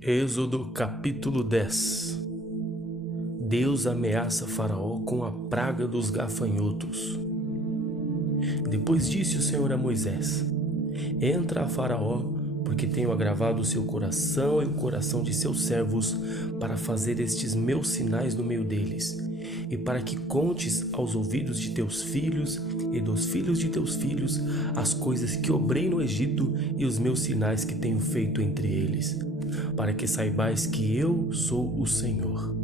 Êxodo capítulo 10. Deus ameaça Faraó com a praga dos gafanhotos. Depois disse o Senhor a Moisés: Entra a Faraó, porque tenho agravado o seu coração e o coração de seus servos para fazer estes meus sinais no meio deles, e para que contes aos ouvidos de teus filhos e dos filhos de teus filhos as coisas que obrei no Egito e os meus sinais que tenho feito entre eles, para que saibais que eu sou o Senhor.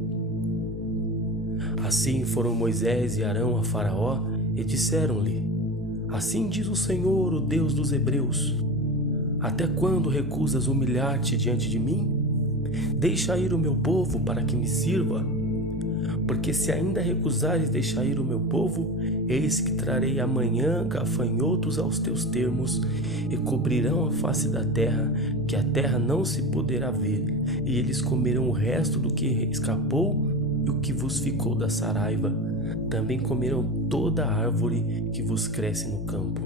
Assim foram Moisés e Arão a Faraó e disseram-lhe: Assim diz o Senhor, o Deus dos Hebreus: Até quando recusas humilhar-te diante de mim? Deixa ir o meu povo para que me sirva. Porque se ainda recusares deixar ir o meu povo, eis que trarei amanhã gafanhotos aos teus termos, e cobrirão a face da terra, que a terra não se poderá ver, e eles comerão o resto do que escapou e o que vos ficou da saraiva. Também comerão toda a árvore que vos cresce no campo.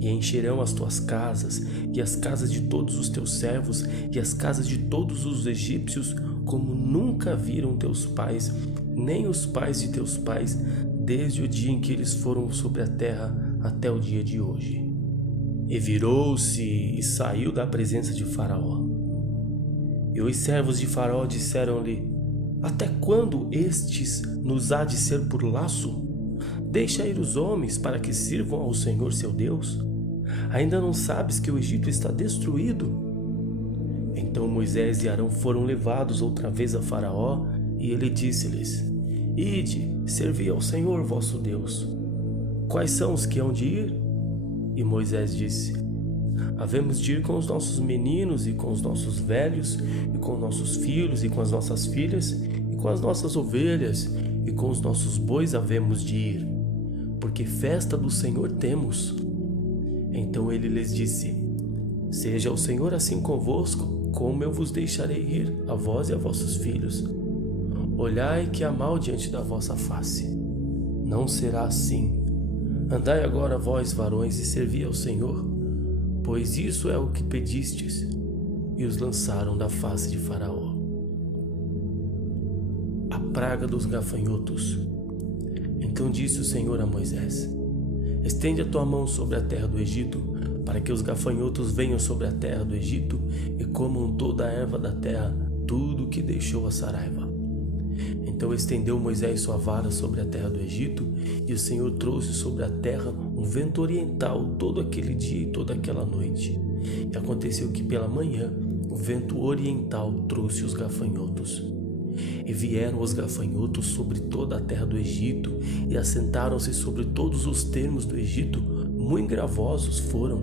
E encherão as tuas casas, e as casas de todos os teus servos, e as casas de todos os egípcios, como nunca viram teus pais, nem os pais de teus pais, desde o dia em que eles foram sobre a terra até o dia de hoje. E virou-se e saiu da presença de Faraó. E os servos de Faraó disseram-lhe: Até quando estes nos há de ser por laço? Deixa ir os homens para que sirvam ao Senhor seu Deus. Ainda não sabes que o Egito está destruído? Então Moisés e Arão foram levados outra vez a Faraó, e ele disse-lhes: Ide, servi ao Senhor vosso Deus. Quais são os que hão de ir? E Moisés disse: Havemos de ir com os nossos meninos e com os nossos velhos, e com nossos filhos e com as nossas filhas, e com as nossas ovelhas, e com os nossos bois havemos de ir, porque festa do Senhor temos. Então ele lhes disse: Seja o Senhor assim convosco, como eu vos deixarei ir, a vós e a vossos filhos. Olhai que há mal diante da vossa face. Não será assim. Andai agora vós, varões, e servi ao Senhor, pois isso é o que pedistes. E os lançaram da face de Faraó. A praga dos gafanhotos. Então disse o Senhor a Moisés: Estende a tua mão sobre a terra do Egito, para que os gafanhotos venham sobre a terra do Egito e comam toda a erva da terra, tudo o que deixou a saraiva. Então estendeu Moisés sua vara sobre a terra do Egito, e o Senhor trouxe sobre a terra um vento oriental todo aquele dia e toda aquela noite. E aconteceu que pela manhã o vento oriental trouxe os gafanhotos. E vieram os gafanhotos sobre toda a terra do Egito, e assentaram-se sobre todos os termos do Egito, muito gravosos foram.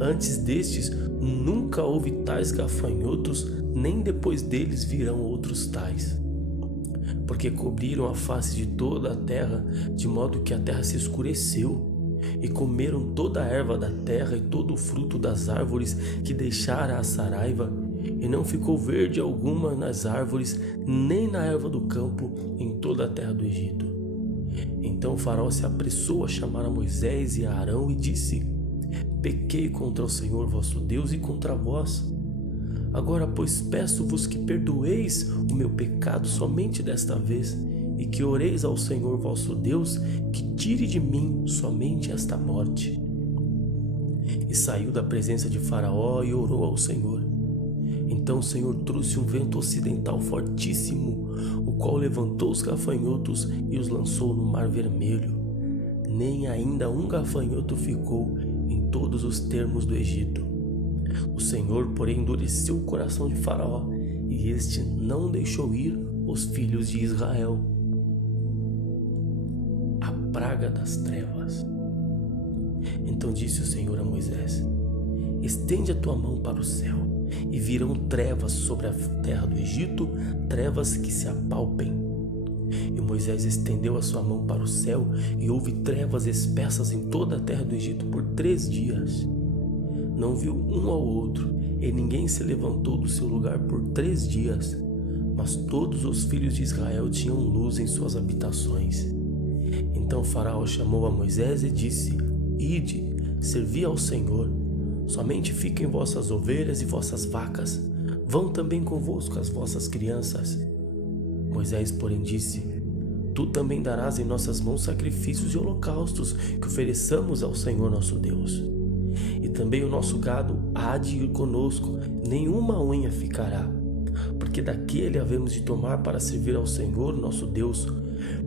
Antes destes nunca houve tais gafanhotos, nem depois deles virão outros tais. Porque cobriram a face de toda a terra, de modo que a terra se escureceu, e comeram toda a erva da terra e todo o fruto das árvores que deixara a saraiva, e não ficou verde alguma nas árvores, nem na erva do campo, em toda a terra do Egito. Então Faraó se apressou a chamar a Moisés e a Arão e disse: Pequei contra o Senhor vosso Deus e contra vós. Agora, pois, peço-vos que perdoeis o meu pecado somente desta vez, e que oreis ao Senhor vosso Deus, que tire de mim somente esta morte. E saiu da presença de Faraó e orou ao Senhor. Então o Senhor trouxe um vento ocidental fortíssimo, o qual levantou os gafanhotos e os lançou no Mar Vermelho. Nem ainda um gafanhoto ficou em todos os termos do Egito. O Senhor, porém, endureceu o coração de Faraó, e este não deixou ir os filhos de Israel. A praga das trevas. Então disse o Senhor a Moisés: Estende a tua mão para o céu, e virão trevas sobre a terra do Egito, trevas que se apalpem. E Moisés estendeu a sua mão para o céu, e houve trevas espessas em toda a terra do Egito por 3 dias. Não viu um ao outro, e ninguém se levantou do seu lugar por 3 dias. Mas todos os filhos de Israel tinham luz em suas habitações. Então Faraó chamou a Moisés e disse: Ide, servi ao Senhor. Somente fiquem vossas ovelhas e vossas vacas, Vão também convosco as vossas crianças. Moisés, porém, disse: Tu também darás em nossas mãos sacrifícios e holocaustos que ofereçamos ao Senhor nosso Deus. E também o nosso gado há de ir conosco, nenhuma unha ficará, porque daquele havemos de tomar para servir ao Senhor nosso Deus,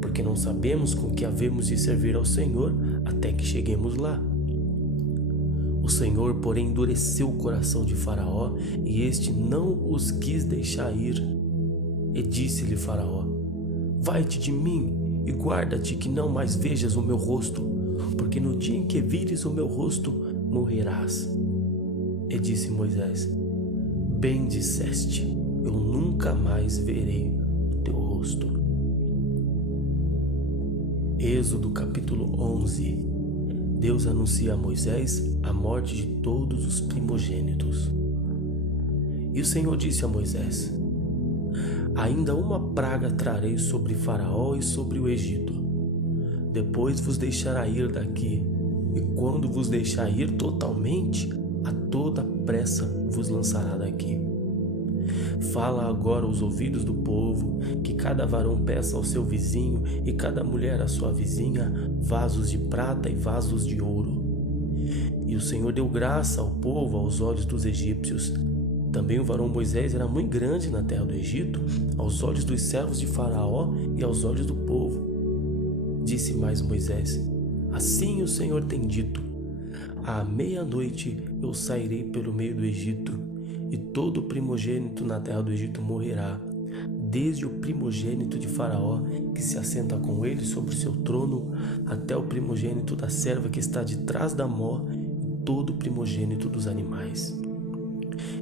porque não sabemos com que havemos de servir ao Senhor até que cheguemos lá. O Senhor, porém, endureceu o coração de Faraó, e este não os quis deixar ir. E disse-lhe Faraó: Vai-te de mim e guarda-te que não mais vejas o meu rosto, porque no dia em que vires o meu rosto, morrerás. E disse Moisés: Bem disseste, eu nunca mais verei o teu rosto. Êxodo capítulo 11. Deus anuncia a Moisés a morte de todos os primogênitos. E o Senhor disse a Moisés: Ainda uma praga trarei sobre Faraó e sobre o Egito. Depois vos deixará ir daqui, e quando vos deixar ir totalmente, a toda pressa vos lançará daqui. Fala agora aos ouvidos do povo, que cada varão peça ao seu vizinho e cada mulher à sua vizinha vasos de prata e vasos de ouro. E o Senhor deu graça ao povo aos olhos dos egípcios. Também o varão Moisés era muito grande na terra do Egito, aos olhos dos servos de Faraó e aos olhos do povo. Disse mais Moisés: Assim o Senhor tem dito: À meia-noite eu sairei pelo meio do Egito, e todo primogênito na terra do Egito morrerá, desde o primogênito de Faraó, que se assenta com ele sobre o seu trono, até o primogênito da serva que está de trás da mó, e todo o primogênito dos animais.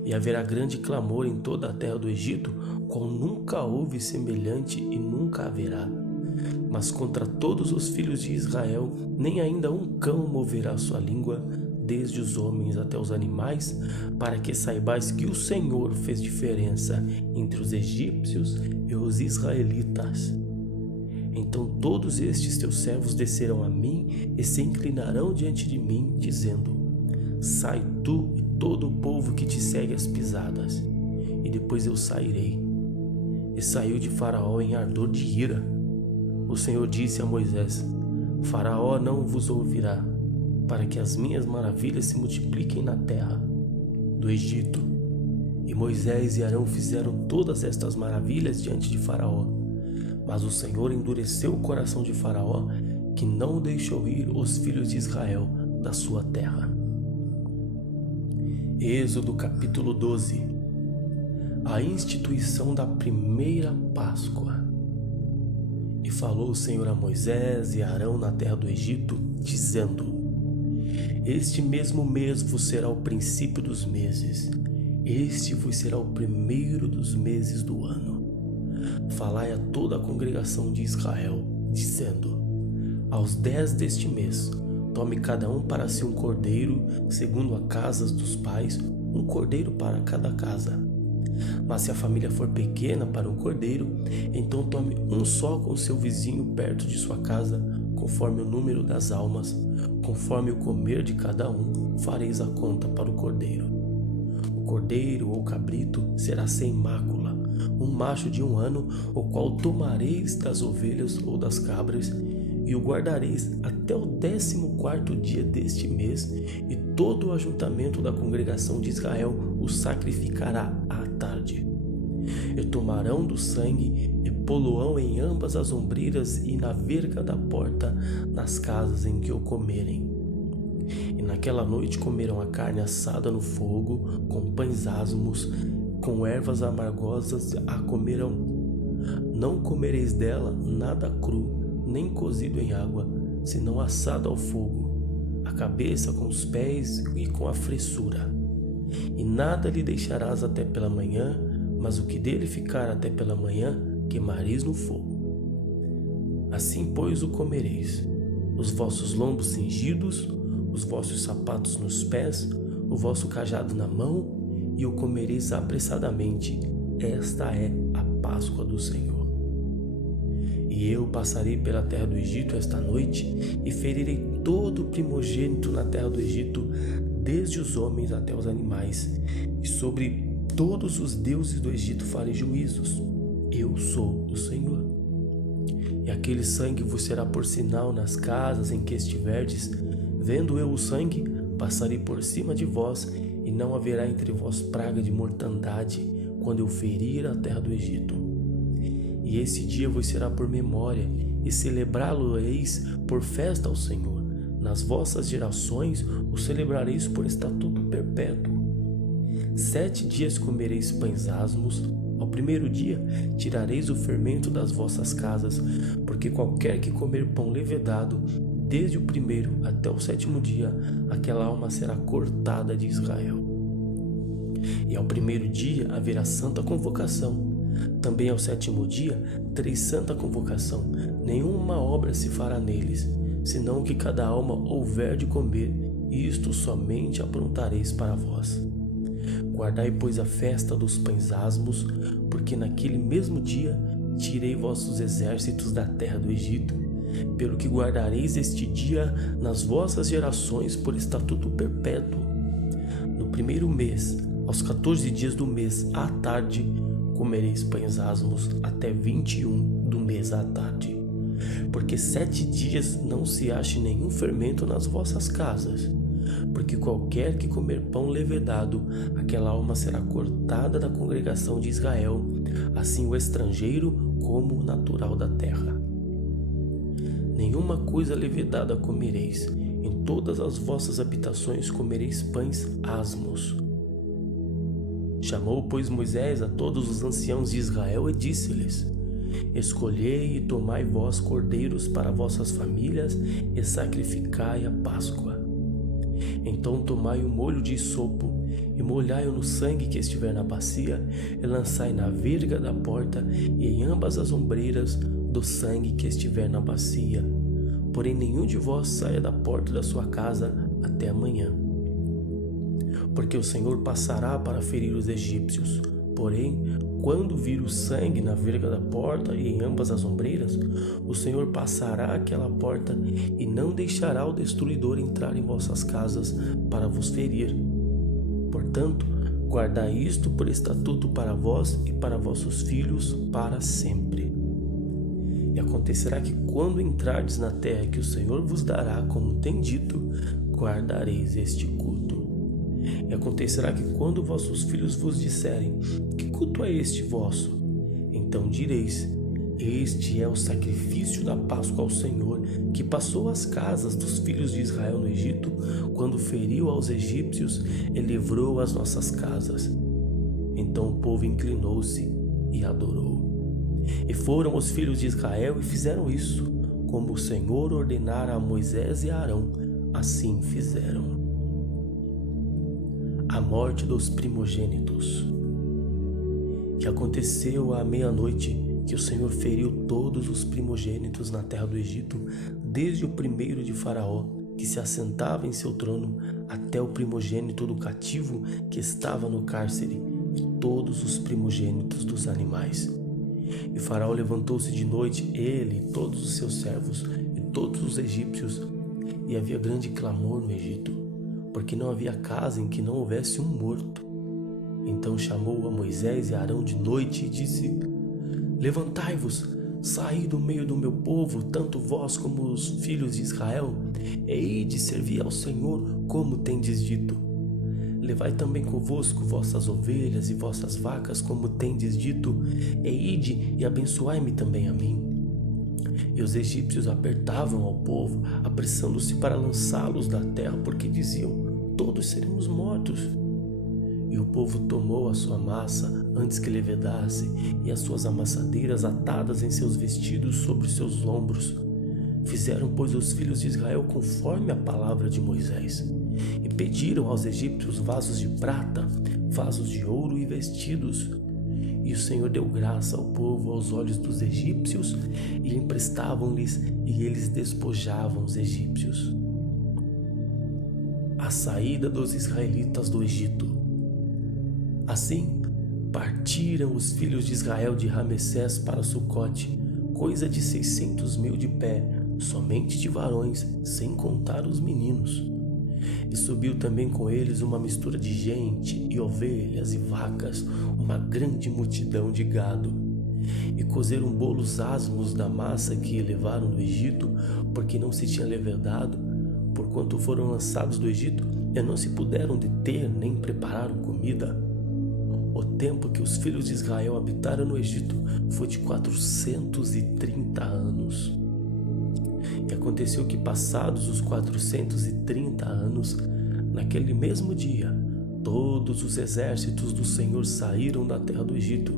E haverá grande clamor em toda a terra do Egito, qual nunca houve semelhante e nunca haverá. Mas contra todos os filhos de Israel, nem ainda um cão moverá sua língua, desde os homens até os animais, para que saibais que o Senhor fez diferença entre os egípcios e os israelitas. Então todos estes teus servos descerão a mim e se inclinarão diante de mim, dizendo: Sai tu e todo o povo que te segue às pisadas. E depois eu sairei. E saiu de Faraó em ardor de ira. O Senhor disse a Moisés: Faraó não vos ouvirá, para que as minhas maravilhas se multipliquem na terra do Egito. E Moisés e Arão fizeram todas estas maravilhas diante de Faraó. Mas o Senhor endureceu o coração de Faraó, que não deixou ir os filhos de Israel da sua terra. Êxodo capítulo 12. A instituição da primeira Páscoa. E falou o Senhor a Moisés e a Arão na terra do Egito, dizendo: Este mesmo mês vos será o princípio dos meses, este vos será o primeiro dos meses do ano. Falai a toda a congregação de Israel, dizendo: Aos 10 deste mês, tome cada um para si um cordeiro, segundo a casas dos pais, um cordeiro para cada casa. Mas se a família for pequena para um cordeiro, então tome um só com seu vizinho perto de sua casa, conforme o número das almas, conforme o comer de cada um, fareis a conta para o cordeiro. O cordeiro ou cabrito será sem mácula, um macho de 1 ano, o qual tomareis das ovelhas ou das cabras, e o guardareis até o 14º dia deste mês, e todo o ajuntamento da congregação de Israel o sacrificará à tarde. E tomarão do sangue e pô-lo-ão em ambas as ombreiras e na verga da porta, nas casas em que o comerem. E naquela noite comerão a carne assada no fogo, com pães asmos, com ervas amargosas a comerão. Não comereis dela nada cru, nem cozido em água, senão assado ao fogo, a cabeça com os pés e com a fressura. E nada lhe deixarás até pela manhã, mas o que dele ficar até pela manhã, queimareis no fogo. Assim, pois, o comereis: os vossos lombos cingidos, os vossos sapatos nos pés, o vosso cajado na mão, e o comereis apressadamente. Esta é a Páscoa do Senhor. E eu passarei pela terra do Egito esta noite, e ferirei todo o primogênito na terra do Egito, desde os homens até os animais, e sobre todos os deuses do Egito farem juízos. Eu sou o Senhor. E aquele sangue vos será por sinal nas casas em que estiverdes. Vendo eu o sangue, passarei por cima de vós, e não haverá entre vós praga de mortandade, quando eu ferir a terra do Egito. E esse dia vos será por memória, e celebrá-lo-eis por festa ao Senhor. Nas vossas gerações o celebrareis por estatuto perpétuo. 7 dias comereis pães asmos. Ao primeiro dia tirareis o fermento das vossas casas, porque qualquer que comer pão levedado, desde o primeiro até o 7º dia, aquela alma será cortada de Israel. E ao primeiro dia haverá santa convocação. Também ao 7º dia tereis santa convocação. Nenhuma obra se fará neles, senão o que cada alma houver de comer, e isto somente aprontareis para vós. Guardai, pois, a festa dos pães asmos, porque naquele mesmo dia tirei vossos exércitos da terra do Egito, pelo que guardareis este dia nas vossas gerações por estatuto perpétuo. No primeiro mês, aos 14 dias do mês à tarde, comereis pães asmos até 21 do mês à tarde. Porque 7 dias não se ache nenhum fermento nas vossas casas. Porque qualquer que comer pão levedado, aquela alma será cortada da congregação de Israel, assim o estrangeiro como o natural da terra. Nenhuma coisa levedada comereis, em todas as vossas habitações comereis pães asmos. Chamou, pois, Moisés a todos os anciãos de Israel e disse-lhes: Escolhei e tomai vós cordeiros para vossas famílias e sacrificai a Páscoa. Então tomai o molho de isopo e molhai-o no sangue que estiver na bacia e lançai na verga da porta e em ambas as ombreiras do sangue que estiver na bacia. Porém nenhum de vós saia da porta da sua casa até amanhã. Porque o Senhor passará para ferir os egípcios. Porém, quando vir o sangue na verga da porta e em ambas as ombreiras, o Senhor passará aquela porta e não deixará o destruidor entrar em vossas casas para vos ferir. Portanto, guardai isto por estatuto para vós e para vossos filhos para sempre. E acontecerá que quando entrardes na terra que o Senhor vos dará, como tem dito, guardareis este culto. E acontecerá que quando vossos filhos vos disserem: Que culto é este vosso? Então direis: Este é o sacrifício da Páscoa ao Senhor, que passou as casas dos filhos de Israel no Egito, quando feriu aos egípcios e livrou as nossas casas. Então o povo inclinou-se e adorou. E foram os filhos de Israel e fizeram isso, como o Senhor ordenara a Moisés e a Arão, assim fizeram. A morte dos primogênitos. Que aconteceu à meia-noite que o Senhor feriu todos os primogênitos na terra do Egito, desde o primeiro de Faraó, que se assentava em seu trono, até o primogênito do cativo que estava no cárcere, e todos os primogênitos dos animais. E Faraó levantou-se de noite, ele e todos os seus servos, e todos os egípcios, e havia grande clamor no Egito, porque não havia casa em que não houvesse um morto. Então chamou a Moisés e a Arão de noite e disse: Levantai-vos, saí do meio do meu povo, tanto vós como os filhos de Israel, e ide servir ao Senhor, como tendes dito. Levai também convosco vossas ovelhas e vossas vacas, como tendes dito, e ide e abençoai-me também a mim. E os egípcios apertavam ao povo, apressando-se para lançá-los da terra, porque diziam: Todos seremos mortos. E o povo tomou a sua massa antes que levedasse, e as suas amassadeiras atadas em seus vestidos sobre seus ombros. Fizeram, pois, os filhos de Israel conforme a palavra de Moisés, e pediram aos egípcios vasos de prata, vasos de ouro e vestidos. E o Senhor deu graça ao povo aos olhos dos egípcios, e emprestavam-lhes, e eles despojavam os egípcios. A saída dos israelitas do Egito. Assim, partiram os filhos de Israel de Ramessés para Sucote, coisa de 600.000 de pé, somente de varões, sem contar os meninos. E subiu também com eles uma mistura de gente e ovelhas e vacas, uma grande multidão de gado. E cozeram bolos asmos da massa que levaram do Egito, porque não se tinha levedado, porquanto foram lançados do Egito e não se puderam deter nem prepararam comida. O tempo que os filhos de Israel habitaram no Egito foi de 430 anos. E aconteceu que, passados os 430 anos, naquele mesmo dia, todos os exércitos do Senhor saíram da terra do Egito.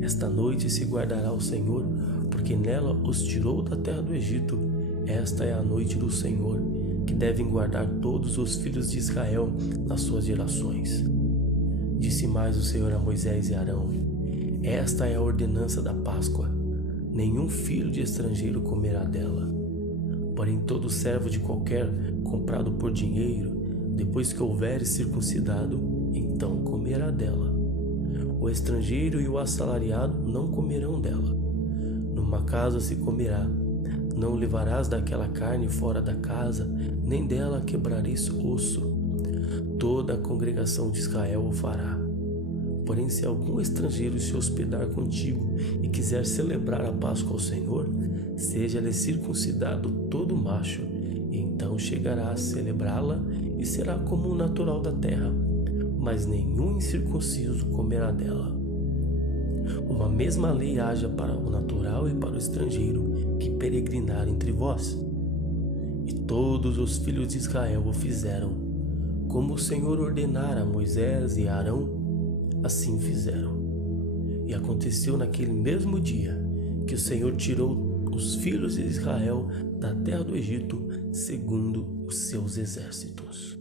Esta noite se guardará o Senhor, porque nela os tirou da terra do Egito. Esta é a noite do Senhor, que devem guardar todos os filhos de Israel nas suas gerações. Disse mais o Senhor a Moisés e Arão: esta é a ordenança da Páscoa. Nenhum filho de estrangeiro comerá dela. Porém, todo servo de qualquer comprado por dinheiro, depois que houver circuncidado, então comerá dela. O estrangeiro e o assalariado não comerão dela. Numa casa se comerá. Não levarás daquela carne fora da casa, nem dela quebrareis osso. Toda a congregação de Israel o fará. Porém, se algum estrangeiro se hospedar contigo e quiser celebrar a Páscoa ao Senhor, seja-lhe circuncidado todo macho, e então chegará a celebrá-la e será como um natural da terra, mas nenhum incircunciso comerá dela. Uma mesma lei haja para o natural e para o estrangeiro que peregrinar entre vós. E todos os filhos de Israel o fizeram, como o Senhor ordenara a Moisés e a Arão, assim fizeram. E aconteceu naquele mesmo dia que o Senhor tirou os filhos de Israel da terra do Egito, segundo os seus exércitos.